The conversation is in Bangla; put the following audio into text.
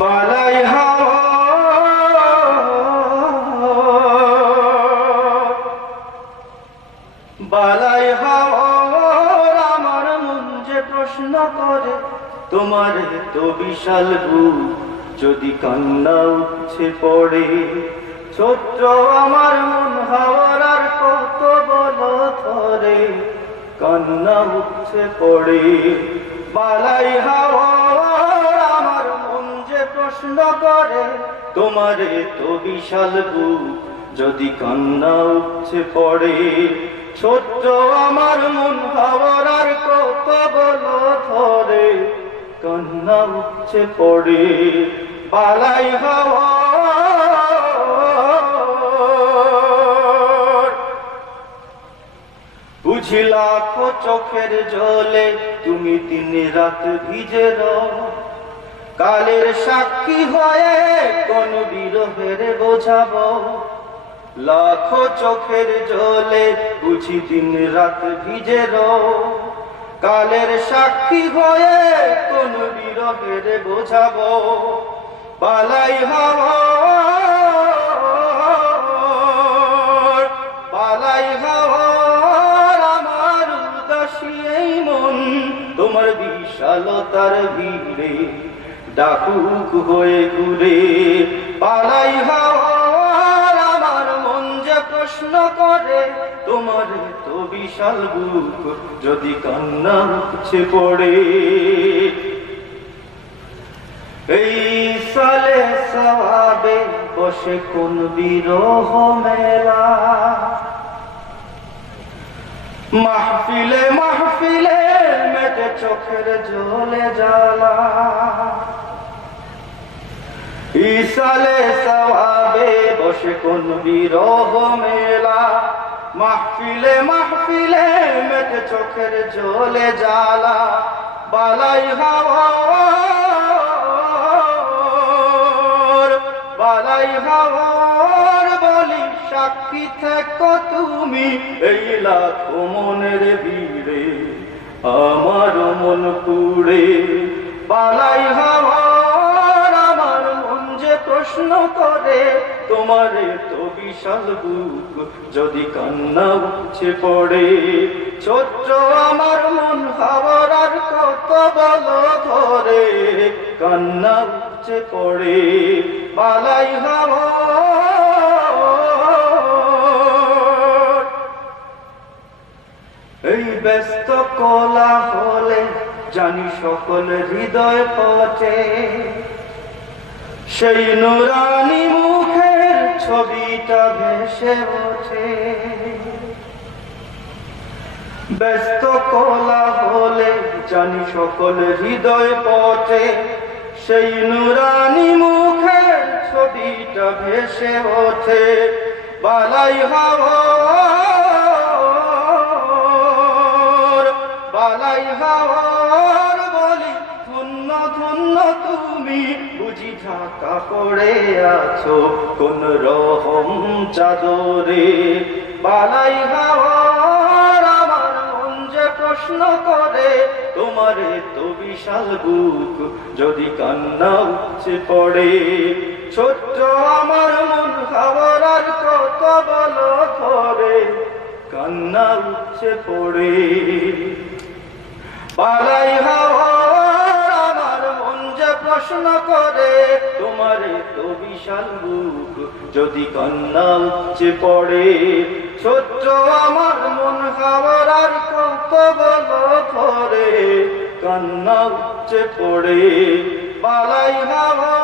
বালাই হাওয়া বালাই আমার মন যে প্রশ্ন করে, তোমার তো বিশাল বুক যদি কান্না উঠছে পড়ে। ছোট্ট আমার মন হাওয়ার আর কত বল ধরে, কান্না উঠছে পড়ে। বালাই হাওয়ার আমার মন যে প্রশ্ন করে তোমারে তো বিশাল বুক, যদি কান্না উঠছে পড়ে। ছোট্ট আমার মন হাওয়ার আর কত বল ধরে, কান্না উঠছে পড়ে। বালাই হাওয়া। বুঝি লাখো চোখের জলে, তুমি দিন রাত ভিজে রও। কালের সাক্ষী হয়ে কোন বিরহের বোঝাবো? লাখো চোখের জলে বুঝি দিন রাত ভিজে কালের সাক্ষী হয়ে কোন বিরহের বোঝাবো? বালাই হাওয়া, বালাই হাওয়ার আমার উদাসী এই মন। তোমার বিশালতার ভিড়ে ডাকুক হয়ে ঘুরে, পালাই হাওয়ার আমার মন যে প্রশ্ন করে, তোমার তো বিশাল বুক, যদি কান্না উঠছে পড়ে। এই সালে সওয়াবে বসে কোন বিরহ মেলা। মাহফিলে মাহফিলে মেটে চোখের জলে জ্বালা। ইসালে সওয়াবে বসে কোন বিরহ মেলা? মাহফিলে মাহফিলে মেটে চোখের জলে জ্বালা। বালাই হাওয়া বালাই হাওয়ার বলি সাক্ষী থেকো তুমি এই লাখো মনের ভিড়ে আমার মন পুড়ে। বালাই হাওয়ার প্রশ্ন করে? তোমারে তো বিশাল বুক। যদি কান্না উঠছে পড়ে ছোট্ট আমার মন হাওয়ার আর কত বল ধরে? কান্না উঠছে পড়ে, বালাই হাওয়া। এই ব্যস্ত কলা হলে জানি সকল হৃদয় পচে। সেই নুরানি মুখের ছবিটা ভেসে ওঠে। ব্যস্ত কলা হলে জানি সকল হৃদয় পথে। সেই নুরানি মুখের ছবিটা ভেসে ওঠে। বালাই হাওয়ার বালাই হাওয়ার বলি ধন্য ধন্য তুমি বুঝি ঢাকা পড়ে আছো, কোন রহম চাদরে? বালাই হাওয়ার আমার মন যে প্রশ্ন করে, তোমারে তো বিশাল বুক যদি কান্না উঠছে পড়ে? ছোট্ট আমার মন আর কত বল ধরে কান্না উঠছে পড়ে। পালাই হাওয়ার আমার মন যে প্রশ্ন করে। তোমার তো বিশাল বুক যদি কান্না উচ্চে পড়ে। ছোট্ট আমার মন হাওয়ার আর কত বলো পরে কান্না উচ্চে পড়ে। পালাই হাওয়া